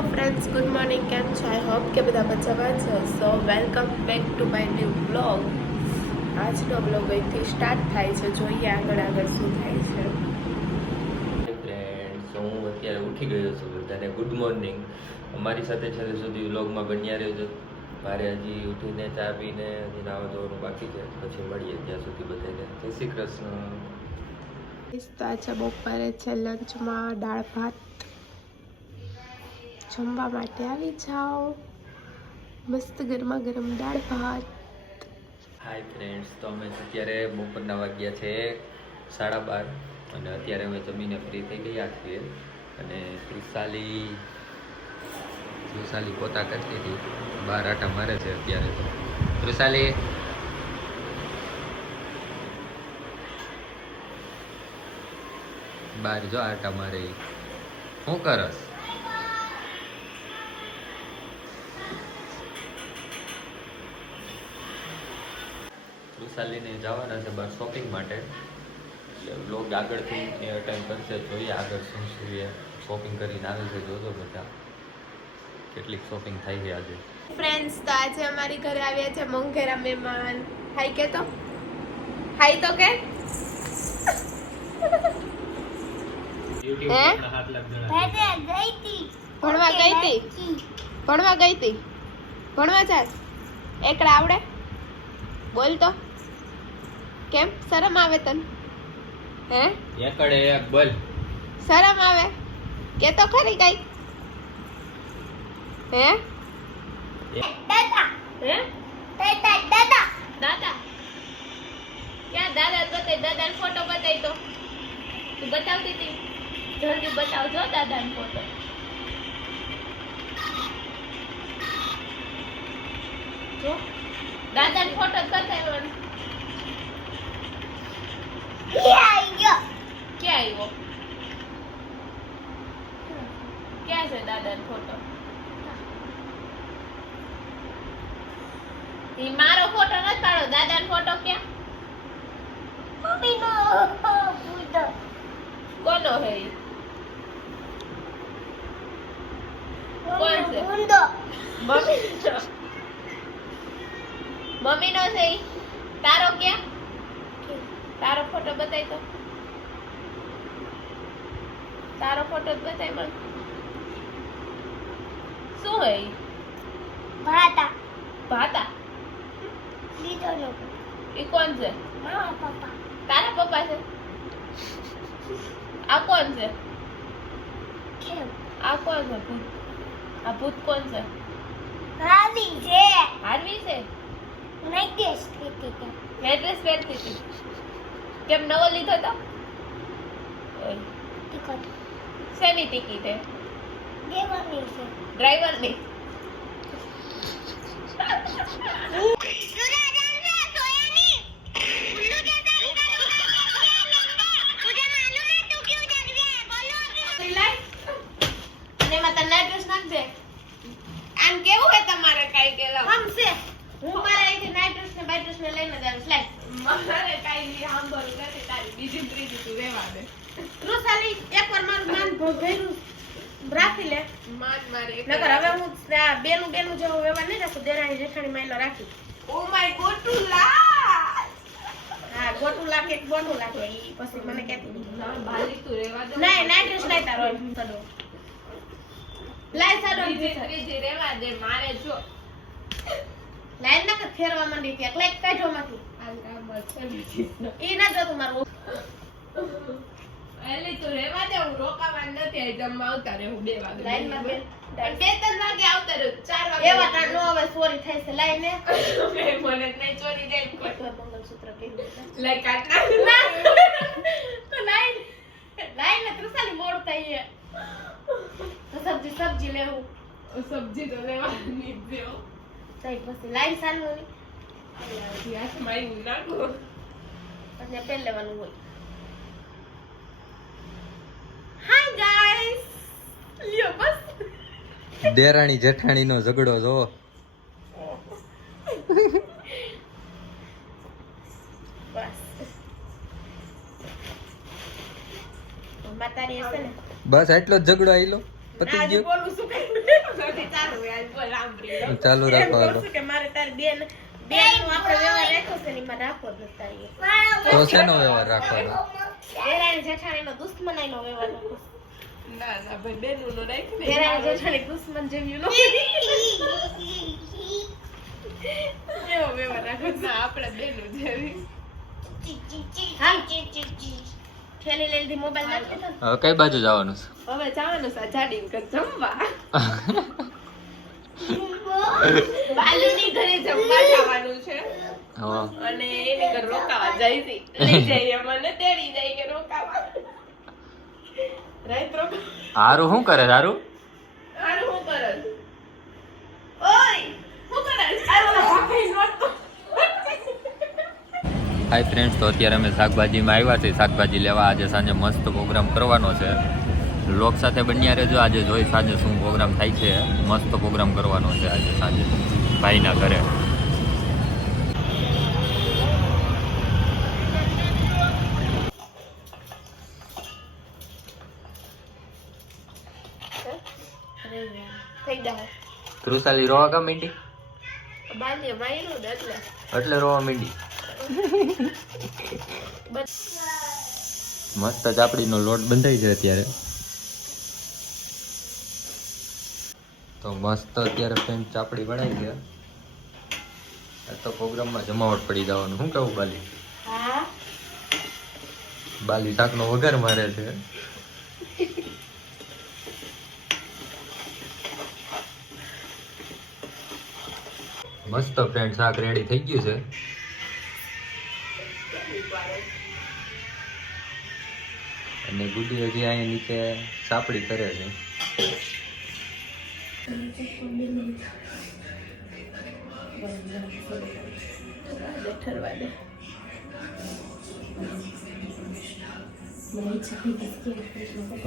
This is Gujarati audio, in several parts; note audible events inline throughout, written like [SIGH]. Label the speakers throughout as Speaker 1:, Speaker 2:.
Speaker 1: ફ્રેન્ડ્સ ગુડ મોર્નિંગ કેમ છો આઈ હોપ કે બધા મજામાં છો so welcome back to my new blog આજનો બ્લોગ અહીંથી સ્ટાર્ટ થાય છે. જોઈએ આગળ આગળ શું થાય છે.
Speaker 2: ફ્રેન્ડ્સ હું અત્યારે ઉઠી ગયો છું બધાને. ગુડ મોર્નિંગ અમારી સાથે છેલ્લે સુધી વ્લોગમાં બન્યા રહેજો. મારે હજી ઉઠીને ચા પીને હજી નાવા ધોવાનું બાકી છે. પછી મળીએ ત્યાં સુધી બધાને. જય શ્રી કૃષ્ણ.
Speaker 1: તો આજે બપોરે છે લંચમાં દાળ ભાત. જમવા માટે આવી જાઓ. મસ્ત ગરમા ગરમ દાળ ભાત.
Speaker 2: હાય ફ્રેન્ડ્સ તો અમે અત્યારે બપોરના વાગ્યા છે સાડા બાર અને અત્યારે અમે જમીને ફ્રી થઈ ગયા છીએ અને ત્રિશાલી ત્રિશાલી પોતા કરતી હતી. બાર આટા મારે છે અત્યારે તો. ત્રિશાલી બાર જો આટા મારે. શું કરસ? વિશાલીને જવાના છે બહાર શોપિંગ માટે. એટલે બ્લોગ આગળથી એ અટેન્ડ કરશે જોઈએ આગળ શું શું એ શોપિંગ કરીને આવે છે જોજો બધા. કેટલીક શોપિંગ થાય છે આજે.
Speaker 1: ફ્રેન્ડ્સ તો આજે અમારી ઘરે આવ્યા છે મોંઘેરા મહેમાન. હાઈ કે તો? હાઈ તો કે? હે? ભણવા ગઈ હતી ભણવા ગઈ હતી ભણવા ચાલ. એકડા આવડે? બોલ તો. કેમ? શરમ આવે તને? હે?
Speaker 2: એકડે એક બલ.
Speaker 1: શરમ આવે? કે તો ખરી કઈ. હે? હે? દાદા. ક્યાં દાદા બતાય? દાદાનો ફોટો બતાય તો. તું બતાવતી હતી? જલ્દી બતાવજો દાદાનો ફોટો જો. દાદાનો ફોટો બતાવ્યો ક્યાં આવ્યો ક્યાં છે દાદા ફોટો ઈ મારો ફોટો નથી પાડો દાદાનો ફોટો ક્યાં કોનો હે? કોણ છે મમ્મી મમ્મી નો છે? તારો ક્યાં તારો ફોટો બતાય તો. તારો ફોટો જ બતાય મને. શું હોય? ભાતા. ભાતા? ઈ કોણ છે? તારા પપ્પા છે? આ કોણ છે? આ કોણ છે? ભૂત. આ ભૂત કોણ છે? હાર્વી છે? મેં ડ્રેસ પહેરતી હતી. કેમ નવો લીધો તો? ઓય, શેની ટિકિટ હે ડ્રાઈવરની અને [LAUGHS] એમાં તને ડ્રેસ નાખ દે આમ કેવું હોય તમારે કાઈ કેલા હું મારા અહીંથી નાઇટ ડ્રેસ ને બાય ડ્રેસ ને લઈને જ આવીશ લાય મારે કાઈ નહીં સાંભળવું નથી તારી બીજી ત્રીજી તું રહેવા દે
Speaker 3: રૂસાલી એકવાર મારું માન ભોગવ્યું રાખી લે.
Speaker 1: માન મારે
Speaker 3: નકર હવે હું આ બેનું બેનું જેવો વ્યવહાર નહીં રાખું દેરાણી જેઠાણી માયલો રાખી.
Speaker 1: ઓ માય ગોડ લા
Speaker 3: હા ગોટું કે બોનું લાગે પછી મને કહેતી નહીં.
Speaker 1: તું રહેવા દે.
Speaker 3: નહીં નાઇટ ડ્રેસ લાય તારો સડો. લાય સડો
Speaker 1: બીજી રહેવા દે મારે જો.
Speaker 3: લાઈન નકર ફેરવા માંડી કે એક કાઢો માંથી ઈ ના જતું મારું.
Speaker 1: એલી તું રહેવા દે હું રોકાવા નથી આઈ જમવા આવતા રહે હું બે વાગે
Speaker 3: લાઈનમાં
Speaker 1: માં બે ત્રણ વાગે આવતા રહે ચાર વાગે
Speaker 3: એવા તાર નો હવે ચોરી થાય છે લાઈ ને.
Speaker 1: મને નહીં ચોરી દે મંગલસૂત્ર
Speaker 3: તો મંગળસૂત્ર પહેરી
Speaker 1: લઈ કાઢ નાખ
Speaker 3: તો લાઈન લાઈન ને ત્રસાલી મોડ થાય તો સબ્જી સબ્જી લેવું.
Speaker 1: સબ્જી તો લેવાની જ દેવ
Speaker 3: તઈ પછી લાઈન સાનું. ની
Speaker 1: હાથમાં આવ્યું નાખો.
Speaker 3: એટલે પેન લેવાનું હાય ગાઈસ લ્યો
Speaker 2: દેરાણી જેઠાણીનો ઝઘડો જો.
Speaker 3: માતારી હશે ને
Speaker 2: બસ એટલો જ ઝઘડો આયલો? પતી ગયો?
Speaker 4: ચાલુ
Speaker 2: રાખો હાલો
Speaker 1: ને.
Speaker 2: તો શેનો વ્યવહાર રાખવાનો?
Speaker 1: જેઠાણીનો દુશ્મનાઈનો વ્યવહાર.
Speaker 4: ના ના ભાઈ બેનું નો રાખ ને
Speaker 1: દેરાણી જેઠાણી દુશ્મન જેવી ન એવો વ્યવહાર રાખવો
Speaker 4: ના આપણે બેનું જેવી.
Speaker 1: હાલ. થેલી લઈ લીધી મોબાઈલ નાખી દીધો ને?
Speaker 2: હવે કઈ બાજુ જવાનું છે?
Speaker 4: હવે જવાનું છે જાડી કર જમવા. બાલુની ઘરે જમવા જવાનું છે. અને એની ઘર રોકાવા જાય છે લઈ જાય મને તેડી જાય કે રોકાવા.
Speaker 2: હારું શું કરે? હારું? હાય ફ્રેન્ડ્સ તો અત્યારે અમે શાકભાજીમાં આવ્યા છે શાકભાજી લેવા આજે સાંજે મસ્ત પ્રોગ્રામ કરવાનો છે. લોક સાથે બન્યા રહેજો. આજે જોઈ સાંજે શું પ્રોગ્રામ થાય છે. મસ્ત પ્રોગ્રામ કરવાનો છે આજે સાંજે. ભાઈના ઘરે. કૃષાલી રોવા કા મીંડી?
Speaker 1: એટલે.
Speaker 2: રોવા મીંડી. મસ્ત ચાપડીનો લોટ બંધાઈ છે અત્યારે. તો મસ્ત અત્યારે ફ્રેન્ડ ચાપડી બનાવી ગયા. આ તો પ્રોગ્રામમાં જમાવટ પડી જવાનું. શું કહું બાલી? બાલી શાકનો વઘાર મારે છે. મસ્ત ફ્રેન્ડ શાક રેડી થઈ ગયું છે. અને ગુડી હજી અહીંયા નીચે સાપડી કરે છે.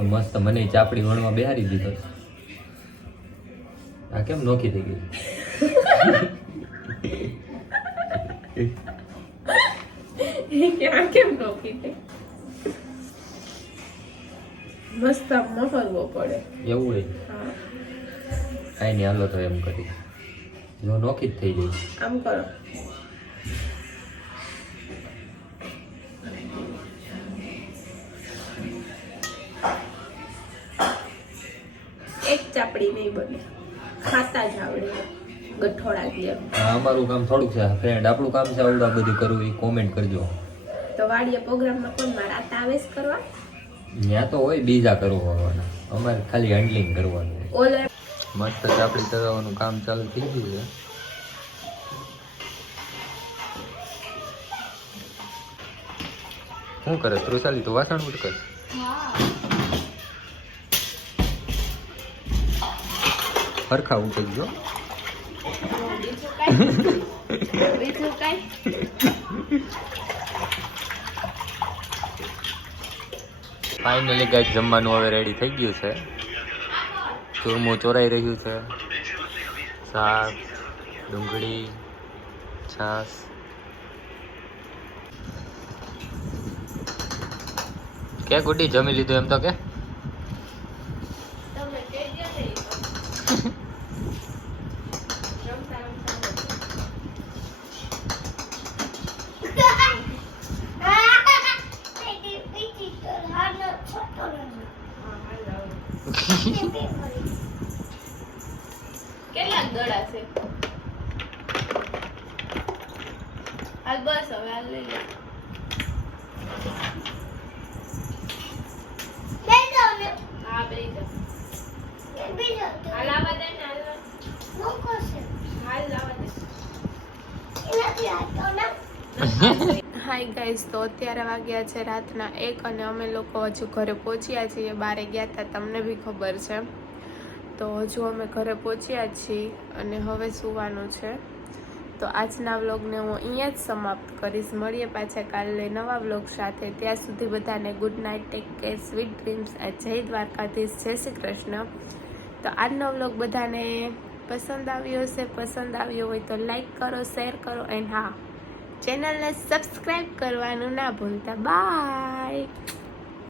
Speaker 2: મસ્ત મને ચાપડી વણવા બેહારી દીધો. આ કેમ નોખી થઈ ગઈ? [LAUGHS]
Speaker 1: ક્યાં કેમ તે મસ્ત આમ મફરવો પડે.
Speaker 2: એવું હોય? કાંઈ નહીં હાલો તો એમ કરી નો નોખી જ થઈ જાય.
Speaker 1: આમ કરો. એક ચાપડી નહીં બને. ખાતા જ આવડે. ગઠોડા જ
Speaker 2: હા અમારું કામ થોડુંક છે ફ્રેન્ડ આપણું કામ છે આવડા આ બધું કરવું એ કોમેન્ટ કરજો.
Speaker 1: તો વાડીએ પ્રોગ્રામમાં કોણ મારા તાવેસ કરવા?
Speaker 2: ત્યાં તો હોય બીજા કરવાના અમારે ખાલી હેન્ડલિંગ કરવાનું
Speaker 1: ઓલે
Speaker 2: મસ્ત ચાપડી ચડાવવાનું કામ ચાલુ થઈ ગયું છે. શું કરે? ત્રુસાલી તો વાસણ ઉટકે હરખા ઉટક જો
Speaker 1: બીજું કાંઈ?
Speaker 2: ફાઇનલી ગાઈસ જમવાનું હવે રેડી થઈ ગયું છે. ચૂરમું ચોરાઈ રહ્યું છે. શાક, ડુંગળી છાસ કે ગુડી જમી લીધું એમ તો કે
Speaker 1: તમે કહેજો ને ઈ તો. રમતા રમતા હા, હાલ આવો. કેટલાક દડા છે? હાલ બસ હવે હાલ લઈ લે. હા બે હાલ આવા દે ને હાલ હાલ આવા દે. હાય ગાઈઝ તો અત્યારે વાગ્યા છે રાતના એક અને અમે લોકો હજુ ઘરે પહોંચ્યા છીએ. બારે ગયા હતા તમને બી ખબર છે. તો હજુ અમે ઘરે પહોંચ્યા છીએ અને હવે સુવાનું છે. તો આજના વ્લોગને હું અહીંયા જ સમાપ્ત કરીશ. મળીએ પાછા કાલે નવા વ્લોગ સાથે. ત્યાં સુધી બધાને good night take care sweet dreams જય દ્વારકાધીશ, જય શ્રી કૃષ્ણ. તો આજનો વ્લોગ બધાને પસંદ આવ્યો હશે. પસંદ આવ્યો હોય તો લાઈક કરો શેર કરો એન્ડ હા. ચેનલને સબસ્ક્રાઈબ કરવાનું ના ભૂલતા. બાય.